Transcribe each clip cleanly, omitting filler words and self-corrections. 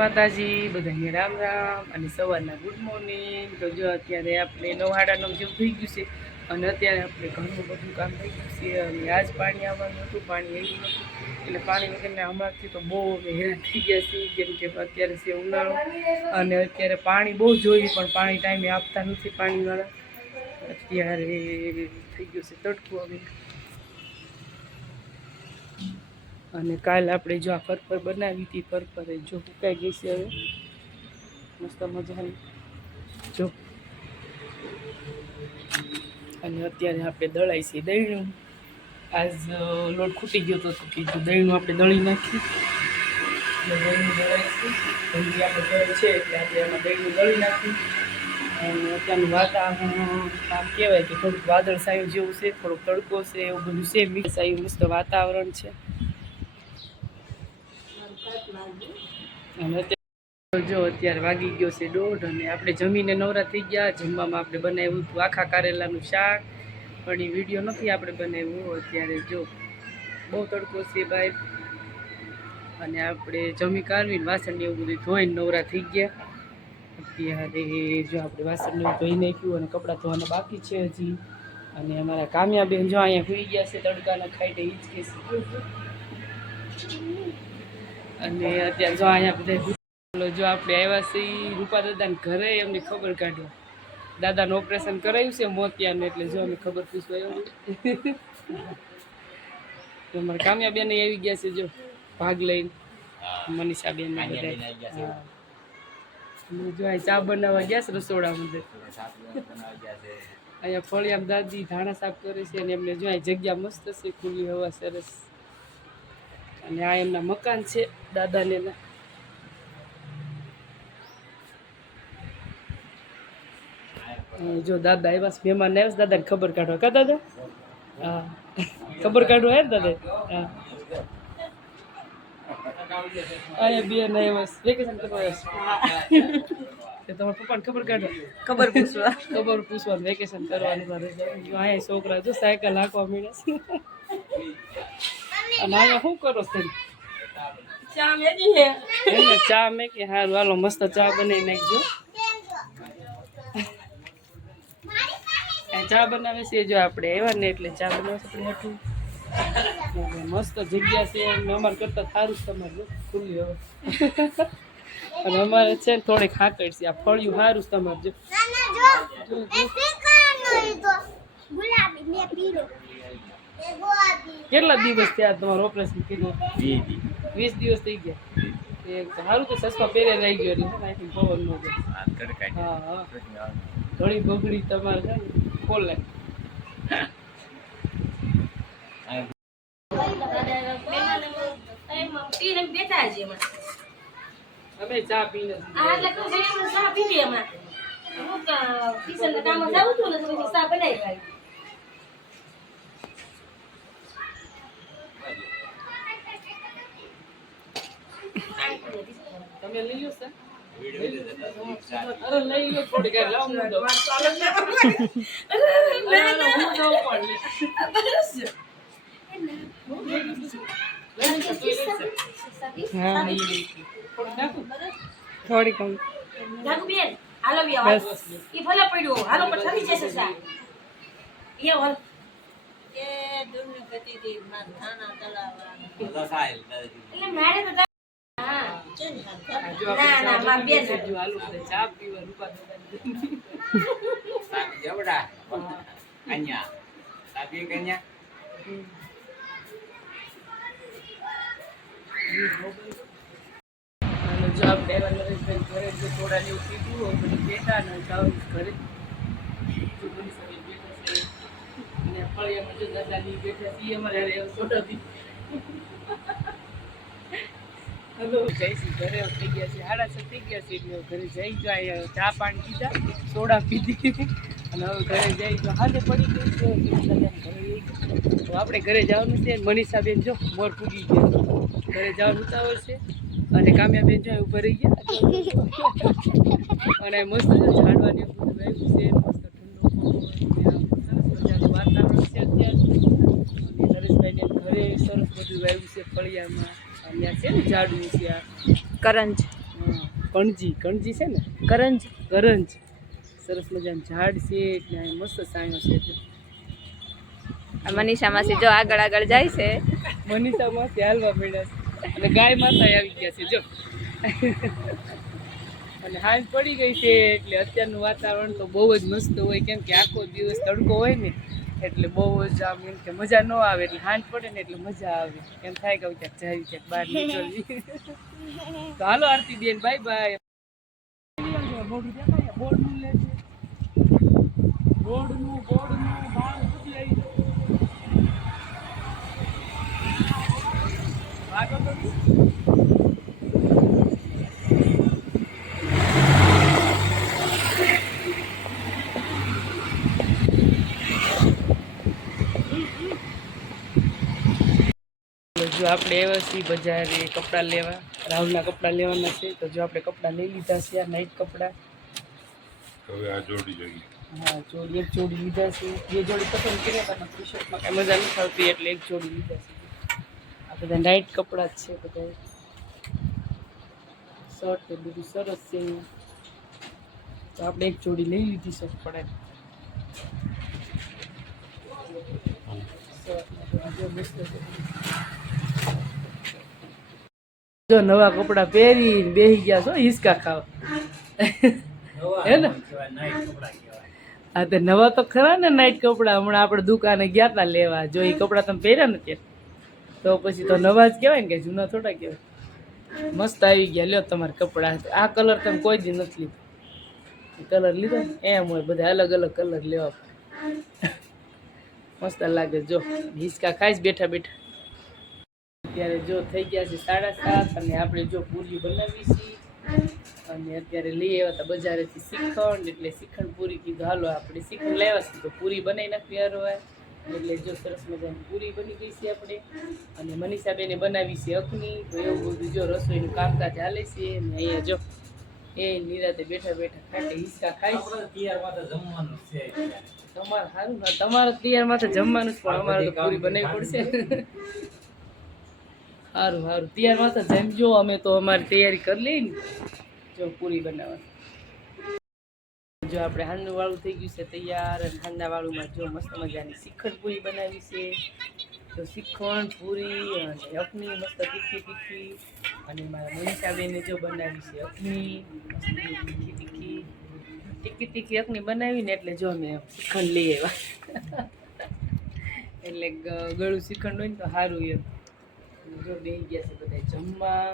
માતાજી, બધાને રામ રામ અને સવારના ગુડ મોર્નિંગ. તો જો અત્યારે આપણે 9:30 જેવું થઈ ગયું છે અને અત્યારે આપણે ઘણું બધું કામ થઈ ગયું છે. અને આજ પાણી આવવાનું હતું, પાણી આવ્યું નહોતું એટલે પાણી વગરના હમણાંથી તો બહુ હેરાન થઈ ગયા છે. કેમ કે અત્યારે છે ઉનાળો અને અત્યારે પાણી બહુ જોઈએ પણ પાણી ટાઈમે આપતા નથી પાણીવાળા. અત્યારે થઈ ગયું છે તડકો હવે. અને કાલે આપણે જો આ ફરફર બનાવી હતી, ફરફર જો ફૂકાઈ ગઈ છે હવે મસ્ત મજાની જો. અને અત્યારે આપણે દળાઈ છે દહીંનું. આજ લોટ ખૂટી ગયો હતો કે દહીંનું આપણે દળી નાખીએ. દહીંનું દળાઈ છે, દહીં આપણે દળાઈ છે એટલે આપણે એમાં દહીંનું દળી નાખીએ. અને અત્યારનું વાતાવરણ આમ કહેવાય કે થોડુંક વાદળછાયું જેવું છે, થોડોક તડકો છે, એવું બધું છે, મિક્સ આવ્યું મસ્ત વાતાવરણ છે. અને અત્યારે જો અત્યારે વાગી ગયો છે 1:30 અને આપણે જમીને નવરા થઈ ગયા. જમવામાં આપણે બનાવ્યું હતું આખા કારેલાનું શાક, પણ એ વિડીયો નથી આપણે બનાવ્યું. અત્યારે જો બહુ તડકો છે ભાઈ. અને આપણે જમી કાઢવીને વાસણને એવું બધું ધોઈને નવરા થઈ ગયા. અત્યારે જો આપણે વાસણને એવું ધોઈ નાખ્યું અને કપડાં ધોવાના બાકી છે હજી. અને અમારા કામ્યાબેન જો અહીંયા સુઈ ગયા છે તડકાના ખાઈને હિંચકે છે. અને અત્યારે જો અહીંયા બધા જો આપણે આવ્યા છીએ રૂપા દાદાને ઘરે એમની ખબર કાઢ્યા. દાદાનું ઓપરેશન કરાવ્યું છે મોતિયાને એટલે જો અમે ખબર પૂછવા આવ્યું. અમારા કામ્યાબેન આવી ગયા છે જો ભાગ લઈને, મનીષાબેન બધા. જો અહીં ચા બનાવવા ગયા છે રસોડામાં. અહીંયા ફળિયામ દાદી ધાણા સાફ કરે છે અને એમને જો અહીં જગ્યા મસ્ત છે, ખુલ્લી હવા સરસ. અને આ એમના મકાન છે દાદાને. જો દાદા આવ્યા છે, મહેમાન આવ્યા છે, દાદાને ખબર કાઢવા. કા દાદા? હા, ખબર કાઢવા હે દાદા. હા, અહીંયા બેન આવ્યા છે, વેકેશન કરવા આવ્યા છે. તમારા પપ્પાને ખબર કાઢવા, ખબર પૂછવાનું વેકેશન કરવાનું. અહીંયા છોકરા જો સાયકલ હાંકવા મળ્યા છે. અને અહીંયા શું કરો છો? ચા મેં કે સારું હાલો મસ્ત ચા બનાવી નાખજો. ચા બનાવે છે જો આપણે આવ્યા ને એટલે ચા બનાવે છે મોટું. મસ્ત જગ્યા છે અમારે કરતા સારું છે તમારે ખુલ્લી હવે. અને અમારે છે ને થોડીક ખાકડ છે, આ ફળિયું સારું છે તમારે જો. કેટલા દિવસ થયા તમારું ઓપરેશન કર્યું? 20 દિવસ થઈ ગયા. સારું તો સસમા પહેરે રહી ગયો એટલે પવન નો જાય. હા હા, ઘણી બગડી તમારે છે ને ખોલે. અમે ચા પીને તમે લઈ લો સર. અરે લઈ લો થોડી કઈ લાવ હું દઉં. થોડી કમ ચા પીવા રૂપા જો આપણે નરેશભાઈ ઘરે જો થોડા જેવું પીધું બધું બેઠા ને જાઉં ઘરે અને ફળિયામાં જો દાદાની બેઠા છીએ અમારે સોડા પી. હલો જઈશું ઘરે થઈ ગયા છે 6:30 થઈ ગયા છે એટલે ઘરે જઈ જાય. ચા પાણી પીધા, સોડા પીધી અને હવે ઘરે જઈ તો હાથે પડી ગઈ છે. તો આપણે ઘરે જવાનું છે. મનીષાબેન જો મોર પૂગી ગયા, ઘરે જવાનું ઉતાવળ છે. અને કામ્યાબેન જો ઉભા રહી ગયા. અને મસ્ત ઝાડવાની બધું વાવ્યું છે, મસ્ત ઠંડુ સરસ મજાનું વાતાવરણ છે અત્યારે. અને નરેશભાઈને ઘરે સરસ બધું વાવ્યું છે ફળિયામાં. અહીંયા છે ને ઝાડવું છે આ કરંજ. કણજી કણજી છે ને કરંજ કરંજ સરસ મજાનું ઝાડ છે એટલે અહીં મસ્ત સાયો છે જો. આ મનીષા માસી જો આગળ આગળ જાય છે. મનીષા માસી હાલવા મળ્યા છે અને ગાય માતા આવી ગયા છે જો. અને હાંજ પડી ગઈ છે એટલે અત્યારનું વાતાવરણ તો બહુ જ મસ્ત હોય કેમ કે આખો દિવસ તડકો હોય ને એટલે બહુ જ આમ એમ કે મજા ન આવે એટલે હાંજ પડે ને એટલે મજા આવે એમ થાય કે ક્યાંક જાય ક્યાંક બહાર નીકળવી. તો હાલો આરતી બેન બાય બાય. બોર્ડનું લે છે બોર્ડનું બહાર સુધી આવી જાય ભાગો તો જો આપણે એવા છીએ બજારે કપડાં લેવા રાહુલના કપડાં લેવાના છે તો જો આપણે કપડાં લઈ લીધા છે આ નાઇટ કપડાં. હવે આ જોડી જોઈએ. હા જોડી એક જોડી લીધા છે બે જોડી પસંદ કર્યા હતા ટી શર્ટમાં કાંઈ મજા નથી આવતી એટલે એક જોડી લીધા છે. આ બધા નાઇટ કપડાં જ છે બધા શર્ટ એ બધું સરસ છે તો આપણે એક જોડી લઈ લીધી છે કપડાં. જો નવા કપડાં પહેરીને બેસી ગયા છો હિસકા ખાવા હે ને. હા તે નવા તો ખરા ને નાઇટ કપડાં હમણાં આપણે દુકાને ગયા તા લેવા જો એ કપડાં તમે પહેર્યા ને ત્યાં તો પછી તો નવા જ કહેવાય ને કે જૂના થોડા કહેવાય. મસ્ત આવી ગયા લ્યો તમારા કપડાં. આ કલર તમે કોઈ દી નથી લીધો કલર લીધો ને એમ હોય બધા અલગ અલગ કલર લેવા મસ્ત લાગે જો હિંચકા ખાઈશ બેઠા બેઠા. અત્યારે જો થઈ ગયા છે 7:30 અને આપણે જો પૂરી બનાવી છીએ અને અત્યારે લઈ આવ્યા હતા બજારેથી શ્રીખંડ એટલે શ્રીખંડ પૂરી કીધું હાલો આપણે શ્રીખંડ લાવ્યા છે તો પૂરી બનાવી નાખવી હારવા એટલે જો સરસ મજાની પૂરી બની ગઈ છે આપણે. અને મનીષાબેને બનાવી છે અખની તો એવું બધું જો રસોઈનું કામકાજ હાલે છે અને અહીંયા જો એ નિરાતે બેઠા બેઠા ખાટે હિંચકા ખાઈ તમારે સારું હા તમારે તૈયારમાં તો જમવાનું જ પણ અમારે તો પૂરી બનાવવી પડશે. સારું સારું તૈયારમાં તો જમજો અમે તો અમારી તૈયારી કરી લઈ ને જો પૂરી બનાવવાની. જો આપણે હાંડનું વાળું થઈ ગયું છે તૈયાર અને હાંડા વાળુંમાં જો મસ્ત મજાની શ્રીખંડ પૂરી બનાવી છે તો શ્રીખંડ પૂરી અને અખની મસ્ત તીખી તીખી અને મારા મનીષાબેને જો બનાવી છે અખની મસ્ત તીખી તીખી તીખી તીખી અખની બનાવીને એટલે જો અમે શ્રીખંડ લઈ આવ્યા એટલે ગળું શ્રીખંડ હોય ને તો સારું એમ. જો બેસી ગયા છે બધા જમવા.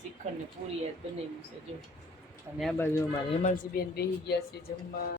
શ્રીખંડ ને પૂરી યાદ બનાવ્યું છે જો અને આ બાજુ અમારે હેમાંશી બેન બેસી ગયા છે જમવા.